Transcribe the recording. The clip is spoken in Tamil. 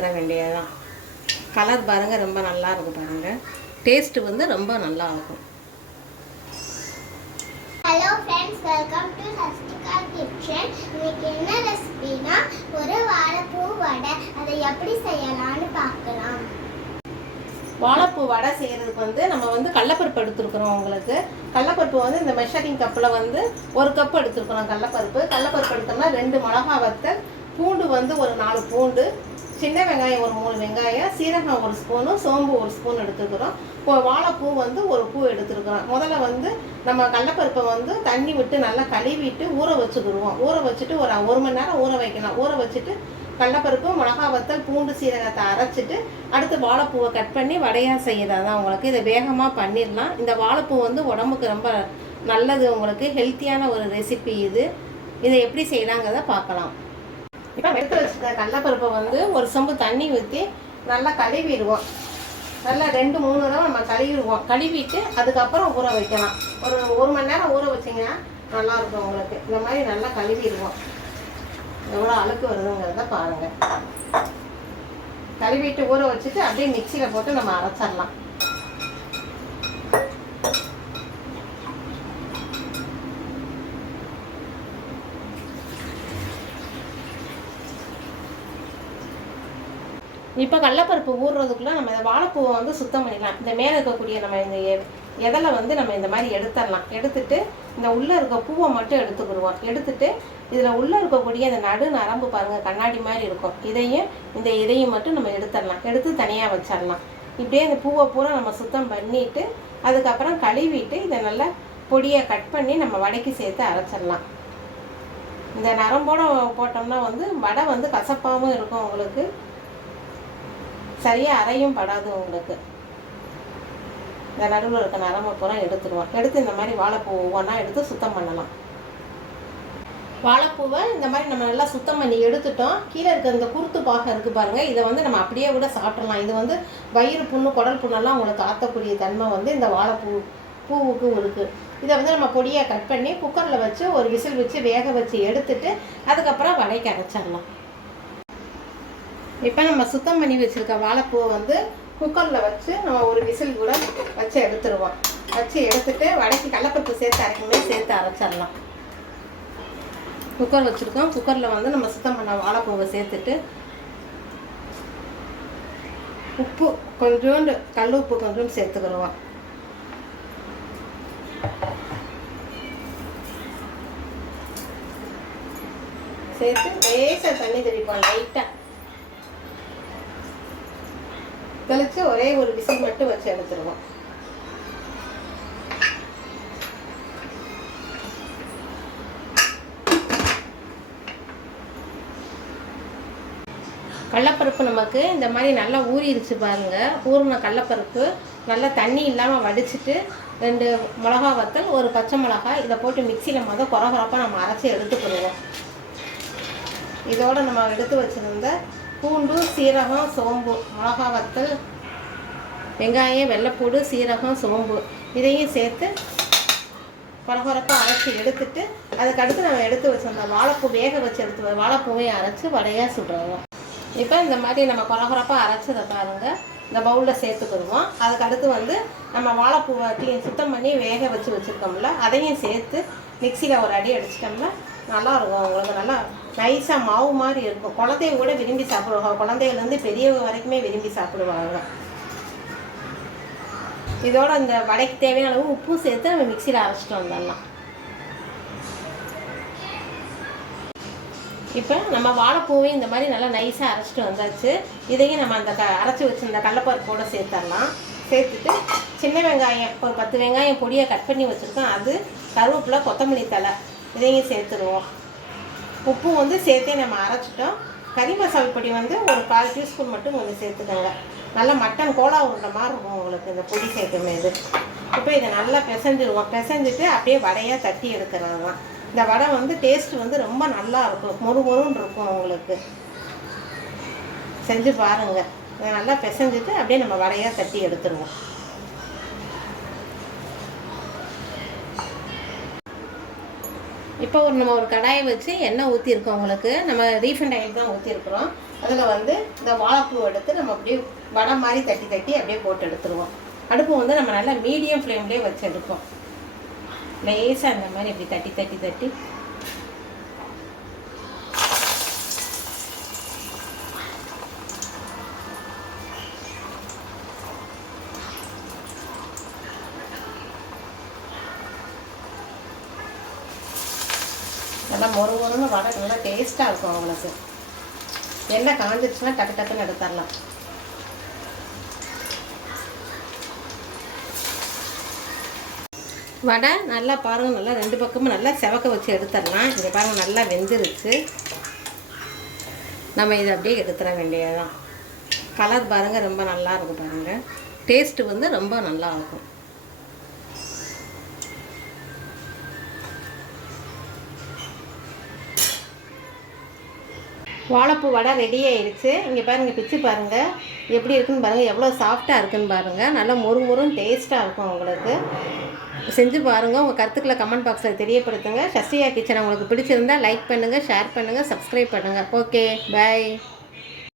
எடுத்துக்கிற வேண்டியதுதான். கலர் பாருங்கள் ரொம்ப நல்லா இருக்கும் பாருங்கள் டேஸ்ட்டு வந்து ரொம்ப நல்லா இருக்கும். Hello friends welcome to Sastika kitchen இன்னைக்கு என்ன ரெசிபினா ஒரு வாழைப்பூ வடை. அதை எப்படி செய்யலாம்னு பார்க்கலாம். வாழைப்பூ வடை செய்கிறதுக்கு வந்து நம்ம வந்து கடலப்பருப்பு எடுத்துருக்குறோம் உங்களுக்கு. கடலப்பருப்பு வந்து இந்த மெஷரிங் கப்பில் வந்து ஒரு கப் எடுத்துருக்குறோம் கடலப்பருப்பு. கடலப்பருப்பு எடுத்தோம்னா ரெண்டு மிளகா வத்தல் பூண்டு வந்து ஒரு நாலு பூண்டு சின்ன வெங்காயம் ஒரு மூணு வெங்காயம் சீரகம் ஒரு ஸ்பூனும் சோம்பு ஒரு ஸ்பூன் எடுத்துக்கிறோம். இப்போ வாழைப்பூ வந்து ஒரு பூ எடுத்துருக்குறோம் முதல்ல வந்து நம்ம கடலப்பருப்பை வந்து தண்ணி விட்டு நல்லா கழுவிட்டு ஊற வச்சுக்கிடுவோம். ஊற வச்சுட்டு ஒரு ஒரு மணி நேரம் ஊற வைக்கலாம். ஊற வச்சுட்டு கடலப்பருப்பு மிளகா வத்தல் பூண்டு சீரகத்தை அரைச்சிட்டு அடுத்து வாழைப்பூவை கட் பண்ணி வடையாக செய்யறது தான் உங்களுக்கு. இதை வேகமாக பண்ணிடலாம். இந்த வாழைப்பூ வந்து உடம்புக்கு ரொம்ப நல்லது. உங்களுக்கு ஹெல்த்தியான ஒரு ரெசிபி இது. இதை எப்படி செய்யலாங்கிறத பார்க்கலாம். இப்போ எடுத்து வச்சுருக்க கடலப்பருப்பை வந்து ஒரு சொம்பு தண்ணி ஊற்றி நல்லா கழுவிடுவோம். நல்லா ரெண்டு மூணு தடவை நம்ம கழுவிடுவோம். கழுவிட்டு அதுக்கப்புறம் ஊற வைக்கலாம். ஒரு ஒரு மணி நேரம் ஊற வச்சிங்கன்னா நல்லாயிருக்கும் உங்களுக்கு. இந்த மாதிரி நல்லா கழுவிடுவோம். எவ்வளோ அழுக்கு வருதுங்கிறத பாருங்கள் கழுவிட்டு ஊற வச்சுட்டு அப்படியே மிக்சியில் போட்டு நம்ம அரைச்சிடலாம். இப்போ கடலப்பருப்பு ஊறுறதுக்குள்ள நம்ம இந்த வாழைப்பூவை வந்து சுத்தம் பண்ணிடலாம் இந்த மேலே இருக்கக்கூடிய நம்ம இந்த எ- வந்து நம்ம இந்த மாதிரி எடுத்துடலாம். எடுத்துட்டு இந்த உள்ளே இருக்க பூவை மட்டும் எடுத்துக்கிடுவோம். எடுத்துட்டு இதில் உள்ளே இருக்கக்கூடிய அந்த நடு நரம்பு பாருங்கள் கண்ணாடி மாதிரி இருக்கும். இதையும் இந்த இதையும் மட்டும் நம்ம எடுத்துடலாம். எடுத்து தனியாக வச்சிடலாம். இப்படியே இந்த பூவை பூரா நம்ம சுத்தம் பண்ணிட்டு அதுக்கப்புறம் கழுவிட்டு இதை நல்லா பொடியை கட் பண்ணி நம்ம வடைக்கு சேர்த்து அரைச்சிடலாம். இந்த நரம்போட போட்டோம்னா வந்து வடை வந்து கசப்பாகவும் இருக்கும் உங்களுக்கு. சரியாக அரையும் படாது உங்களுக்கு. இந்த நடுவில் இருக்க நரம்பு பூரா எடுத்துருவோம் எடுத்து இந்த மாதிரி வாழைப்பூ ஒவ்வொன்றா எடுத்து சுத்தம் பண்ணலாம். வாழைப்பூவை இந்த மாதிரி நம்ம நல்லா சுத்தம் பண்ணி எடுத்துட்டோம். கீழே இருக்க இந்த குருத்து பாகம் இருக்குது பாருங்கள் இதை வந்து நம்ம அப்படியே கூட சாப்பிட்றலாம் இது வந்து வயிறு புண்ணு குடல் புண்ணெல்லாம் உங்களுக்கு ஆற்றக்கூடிய தன்மை வந்து இந்த வாழைப்பூ பூவுக்கும் இருக்குது இதை வந்து நம்ம பொடியாக கட் பண்ணி குக்கரில் வச்சு ஒரு விசில் வச்சு வேக வச்சு எடுத்துட்டு அதுக்கப்புறம் வடைக்கு அரைச்சிடலாம். இப்போ நம்ம சுத்தம் பண்ணி வச்சுருக்க வாழைப்பூவை வந்து குக்கரில் வச்சு நம்ம ஒரு விசில் கூட வச்சு எடுத்துருவோம். வச்சு எடுத்துட்டு வடைக்கு கடலப்பருப்பு சேர்த்து அரைக்கும்போது சேர்த்து அரைச்சிடலாம். குக்கர் வச்சுருக்கோம். குக்கரில் வந்து நம்ம சுத்தம் பண்ண வாழைப்பூவை சேர்த்துட்டு உப்பு கொஞ்சோண்டு கல் உப்பு கொஞ்சோண்டு சேர்த்துக்கிடுவோம். சேர்த்து லேசாக தண்ணி தெளிப்போம். லைட்டாக தெளித்து ஒரே ஒரு விசில் மட்டும் வச்சு எடுத்துருவோம் கடலப்பருப்பு நமக்கு இந்த மாதிரி நல்லா ஊறிடுச்சு பாருங்க. ஊறின கடலப்பருப்பு நல்லா தண்ணி இல்லாமல் வடிச்சிட்டு ரெண்டு மிளகா வத்தல் ஒரு பச்சை மிளகாய் இதை போட்டு மிக்சியில் மொதல் குறகுறப்பாக நம்ம அரைச்சி எடுத்துக்கிடுவோம். இதோட நம்ம எடுத்து வச்சுருந்த பூண்டு சீரகம் சோம்பு மிளகா வத்தல் வெங்காயம் வெள்ளைப்பூடு சீரகம் சோம்பு. இதையும் சேர்த்து கொரகொரப்பாக அரைச்சி எடுத்துட்டு அதுக்கடுத்து நம்ம எடுத்து வச்சிருந்த வாழைப்பூ வேக வச்சு எடுத்து வாழைப்பூவையும் அரைச்சி வடையாக சுடுறோம். இப்போ இந்த மாதிரி நம்ம கொரகொரப்பாக அரைச்சதை பாருங்கள் இந்த பவுலில் சேர்த்துக்கிடுவோம். அதுக்கடுத்து வந்து நம்ம வாழைப்பூவை சுத்தம் பண்ணி வேக வச்சு வச்சுருக்கோம்ல அதையும் சேர்த்து மிக்சியில் ஒரு அடி அடிச்சிட்டோம்னா நல்லா இருக்கும் உங்களுக்கு நல்லா நைஸாக மாவு மாதிரி இருக்கும். குழந்தைய கூட விரும்பி சாப்பிடுவாங்க. குழந்தையிலேருந்து பெரியவங்க வரைக்குமே விரும்பி சாப்பிடுவாங்க. இதோட இந்த வடைக்கு தேவையான அளவு உப்பும் சேர்த்து நம்ம மிக்சியில் அரைச்சிட்டு வந்துடலாம். இப்போ நம்ம வாழைப்பூவையும் இந்த மாதிரி நல்லா நைஸாக அரைச்சிட்டு வந்தாச்சு. இதையும் நம்ம அந்த க அரைச்சி வச்சுருந்த கடலப்பருப்போடு சேர்த்துடலாம். சேர்த்துட்டு சின்ன வெங்காயம் ஒரு பத்து வெங்காயம் பொடியை கட் பண்ணி வச்சுருக்கோம். அது கருவேப்பிலை கொத்தமல்லி தழை. இதையும் சேர்த்துருவோம். உப்பு வந்து சேர்த்தே நம்ம அரைச்சிட்டோம். கறி மசால் பொடி வந்து ஒரு கால் டீஸ்பூன் மட்டும் கொஞ்சம் சேர்த்துக்கோங்க. நல்லா மட்டன் கோலா உருண்டை மாதிரி இருக்கும் உங்களுக்கு இந்த பொடி சேர்க்கும் இது. இப்போ இதை நல்லா பிசைஞ்சிருவோம். பிசைஞ்சிட்டு அப்படியே வடையாக தட்டி எடுக்கிறது தான் இந்த வடை வந்து டேஸ்ட் வந்து ரொம்ப நல்லா இருக்கும். மொறு மொறுன்னு இருக்கும் உங்களுக்கு. செஞ்சு பாருங்கள் இதை நல்லா பிசைஞ்சிட்டு அப்படியே நம்ம வடையாக தட்டி எடுத்துருவோம். இப்போ ஒரு நம்ம ஒரு கடாயை வச்சு எண்ணெய் ஊற்றிருக்கோம் உங்களுக்கு. நம்ம ரீஃபண்ட் ஆயில் தான் ஊற்றிருக்கிறோம் அதில் வந்து இந்த வாழைப்பூ எடுத்து நம்ம அப்படியே வடை மாதிரி தட்டி தட்டி அப்படியே போட்டு எடுத்துருவோம். அடுப்பு வந்து நம்ம நல்லா மீடியம் ஃப்ளேம்லேயே வச்சு எடுப்போம் லேசாக இந்த மாதிரி இப்படி தட்டி தட்டி தட்டி நல்லா மொறு மொறுன்னு வடை நல்லா டேஸ்ட்டாக இருக்கும் அவங்களுக்கு. எண்ணெய் காஞ்சிருச்சுன்னா டக்கு டக்குன்னு எடுத்துடலாம் வடை நல்லா பாருங்கள் நல்லா ரெண்டு பக்கமும் நல்லா செவக்க வச்சு எடுத்துடலாம் இங்கே பாருங்கள் நல்லா வெந்துருச்சு. நம்ம இதை அப்படியே எடுத்துட வேண்டியதுதான். கலர் பாருங்கள் ரொம்ப நல்லா இருக்கும் பாருங்கள் டேஸ்ட்டு வந்து ரொம்ப நல்லா இருக்கும். வாழைப்பூ வடை ரெடி ஆயிடுச்சு இங்கே பாருங்கள் பிச்சு பாருங்கள் எப்படி இருக்குன்னு பாருங்கள் எவ்வளோ சாஃப்டாக இருக்குன்னு பாருங்கள் நல்லா மொறு மொறுன்னு டேஸ்ட்டாக இருக்கும் உங்களுக்கு. செஞ்சு பாருங்கள் உங்கள் கருத்துக்களை கமெண்ட் பாக்ஸில் தெரியப்படுத்துங்க. சஸ்தியா கிச்சன் உங்களுக்கு பிடிச்சிருந்தா லைக் பண்ணுங்கள் ஷேர் பண்ணுங்கள் சப்ஸ்கிரைப் பண்ணுங்கள் ஓகே பை